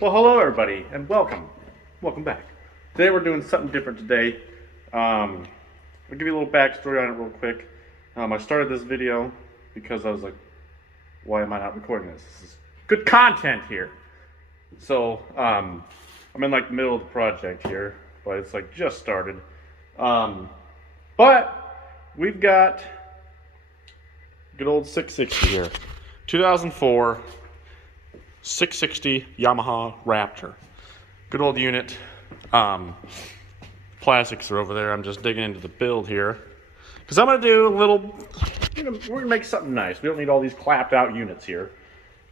Well, hello everybody, and welcome back. Today we're doing something different today. I'll give you a little backstory on it real quick. I started this video because I was like, why am I not recording this? This is good content here. So, I'm in like the middle of the project here, but it's like just started. But we've got good old 660 here. 2004 660 Yamaha Raptor. Good old unit. Plastics are over there. I'm just digging into the build here. Because I'm going to do a little, we're going to make something nice. We don't need all these clapped out units here.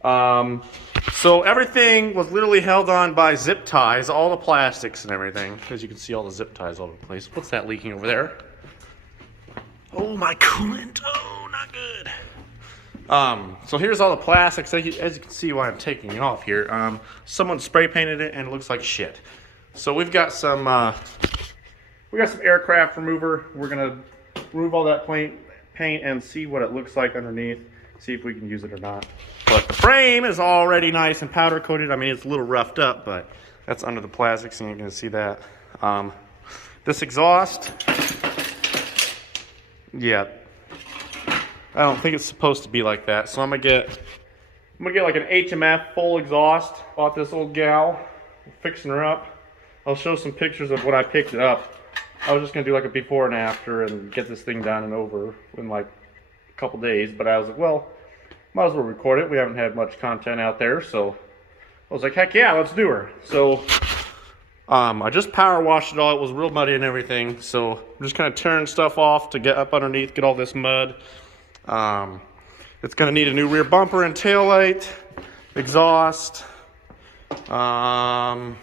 So everything was literally held on by zip ties, all the plastics and everything. As you can see all the zip ties all over the place. What's that leaking over there? Oh, my coolant. Oh, not good. So here's all the plastics. As you can see why I'm taking it off here. Someone spray painted it and it looks like shit. So we've got some aircraft remover. We're gonna remove all that paint and see what it looks like underneath. See if we can use it or not. But the frame is already nice and powder coated. I mean, it's a little roughed up, but that's under the plastics and you're gonna see that. This exhaust, yeah. I don't think it's supposed to be like that, so I'm gonna get like an HMF full exhaust. Bought this old gal, fixing her up. I'll show some pictures of when I picked it up. I was just gonna do like a before and after and get this thing done and over in like a couple days, but I was like, well, might as well record it. We haven't had much content out there, so I was like, heck yeah, let's do her. So I just power washed it all. It was real muddy and everything, so I'm just kind of tearing stuff off to get up underneath, get all this mud. It's going to need a new rear bumper and tail light, exhaust, tie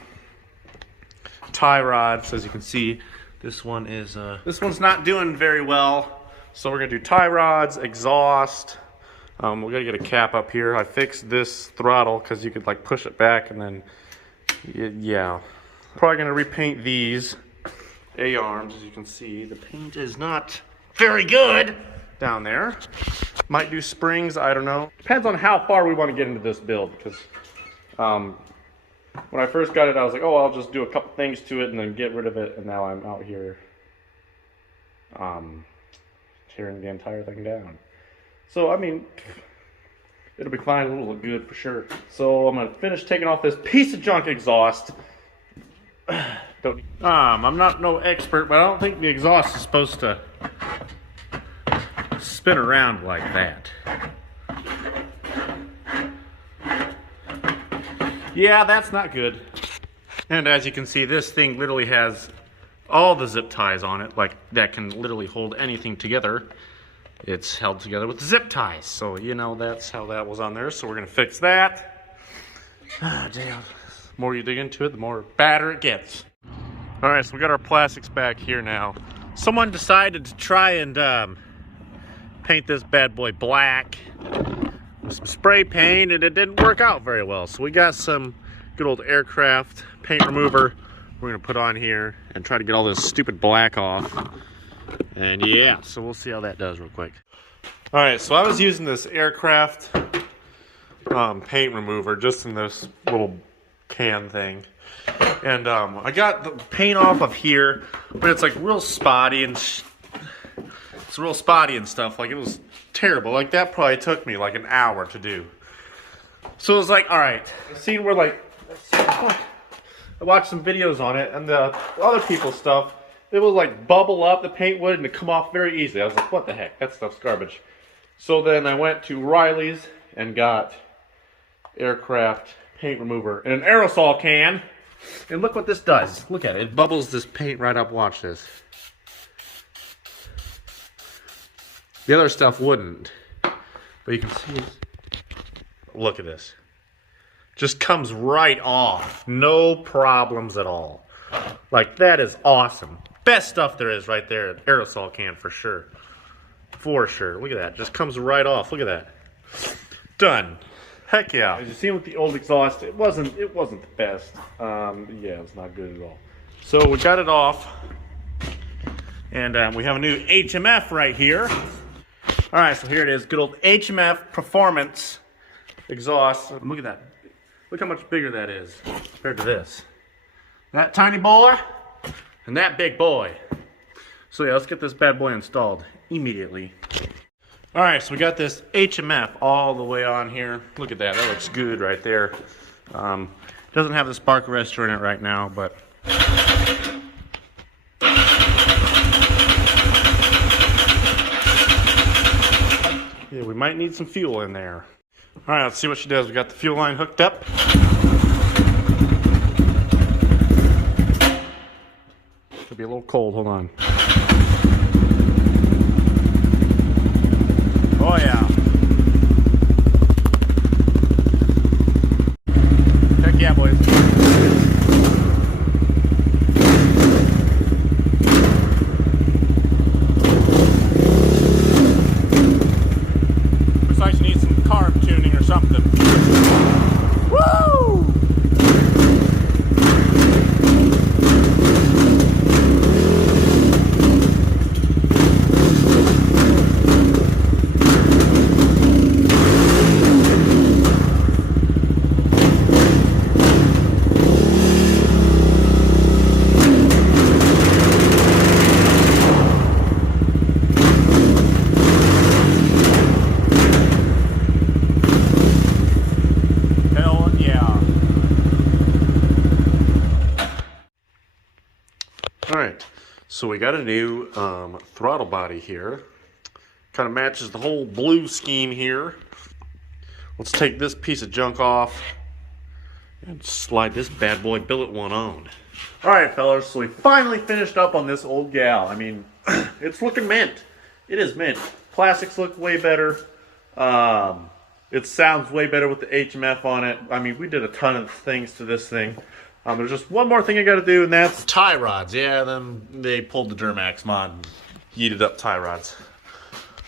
rods. As you can see, this one's not doing very well. So we're going to do tie rods, exhaust. We're going to get a cap up here. I fixed this throttle because you could like push it back and then, yeah. Probably going to repaint these A-arms. As you can see, the paint is not very good down there. Might do springs, I don't know. Depends on how far we want to get into this build, because when I first got it I was like, oh, I'll just do a couple things to it and then get rid of it, and now I'm out here tearing the entire thing down. So I mean, it'll be fine, it'll look good for sure. So I'm gonna finish taking off this piece of junk exhaust. I'm not no expert, but I don't think the exhaust is supposed to spin around like that. Yeah, that's not good. And as you can see, this thing literally has all the zip ties on it, like that can literally hold anything together. It's held together with the zip ties. So, you know, that's how that was on there. So we're gonna fix that. Ah, damn. The more you dig into it, the more badder it gets. All right, so we got our plastics back here now. Someone decided to try and paint this bad boy black with some spray paint, and it didn't work out very well. So we got some good old aircraft paint remover we're gonna put on here and try to get all this stupid black off. And yeah, so we'll see how that does real quick. All right, so I was using this aircraft paint remover just in this little can thing. And I got the paint off of here, but it's like real spotty and it's real spotty and stuff. Like, it was terrible. Like, that probably took me like an hour to do. So it was like, all right, the scene where like I watched some videos on it, and the other people's stuff, it would like bubble up, the paint would, and it come off very easily. I was like, what the heck? That stuff's garbage. So then I went to Riley's and got aircraft paint remover in an aerosol can. And look what this does. Look at it. It bubbles this paint right up. Watch this. The other stuff wouldn't. But you can see, look at this. Just comes right off. No problems at all. Like, that is awesome. Best stuff there is right there. An aerosol can for sure. For sure. Look at that. Just comes right off. Look at that. Done. Heck yeah. As you see with the old exhaust, it wasn't the best. Yeah, it's not good at all. So we got it off. And we have a new HMF right here. All right, so here it is. Good old HMF Performance exhaust. Look at that. Look Look how much bigger that is compared to this. That tiny boy and that big boy. So yeah, let's get this bad boy installed immediately. Alright, so we got this HMF all the way on here. Look at that, that looks good right there. Doesn't have the spark arrestor in it right now, but yeah, we might need some fuel in there. Alright, let's see what she does. We got the fuel line hooked up. Could be a little cold, hold on. Oh yeah. Heck yeah, boys. Looks like she needs some carb tuning or something. Woo! Alright, so we got a new throttle body here. Kind of matches the whole blue scheme here. Let's take this piece of junk off and slide this bad boy billet one on. Alright fellas, so we finally finished up on this old gal. I mean, it's looking mint. It is mint. Plastics look way better. It sounds way better with the HMF on it. I mean, we did a ton of things to this thing. There's just one more thing I got to do, and that's tie rods. Yeah, then they pulled the Duramax mod and yeeted up tie rods.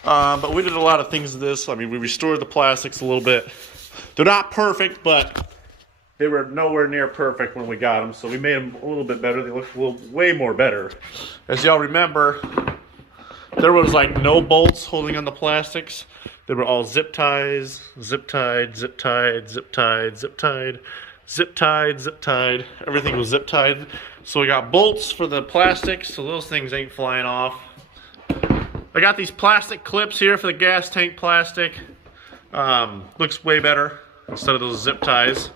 But we did a lot of things to this. I mean, we restored the plastics a little bit. They're not perfect, but they were nowhere near perfect when we got them, so we made them a little bit better. They look way more better. As y'all remember, there was like no bolts holding on the plastics. They were all zip ties, zip tied, zip tied, zip tied, zip tied. Zip tied, zip tied. Everything was zip tied. So we got bolts for the plastics, so those things ain't flying off. I got these plastic clips here for the gas tank plastic. Looks way better instead of those zip ties.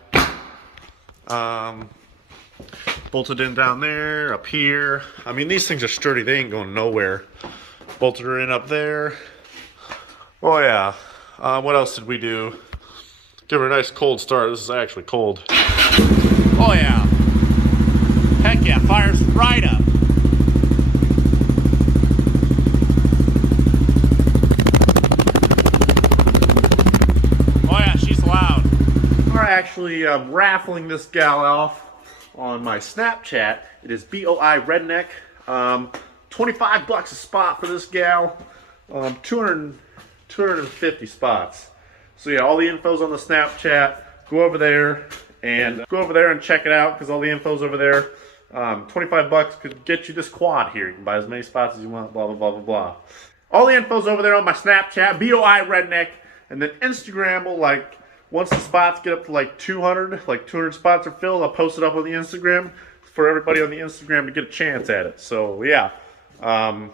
Bolted in down there, up here. I mean, these things are sturdy. They ain't going nowhere. Bolted her in up there. Oh yeah. What else did we do? Give her a nice cold start. This is actually cold. Oh yeah. Heck yeah, fires right up. Oh yeah, she's loud. We're actually raffling this gal off on my Snapchat. It is Boiredneck. 25 bucks a spot for this gal. 250 spots. So yeah, all the info's on the Snapchat. Go over there and check it out because all the info's over there. 25 bucks could get you this quad here. You can buy as many spots as you want, blah, blah, blah, blah, blah. All the info's over there on my Snapchat, Boiredneck. And then Instagram will, like, once the spots get up to like 200, like 200 spots are filled, I'll post it up on the Instagram for everybody on the Instagram to get a chance at it. So yeah, I'm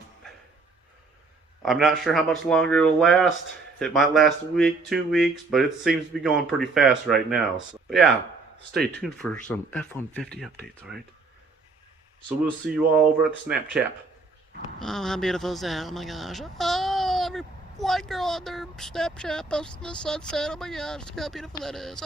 not sure how much longer it'll last. It might last a week, 2 weeks, but it seems to be going pretty fast right now. So yeah, stay tuned for some F-150 updates, all right? So we'll see you all over at the Snapchat. Oh, how beautiful is that? Oh my gosh. Oh, every white girl on their Snapchat posting the sunset. Oh my gosh, look how beautiful that is.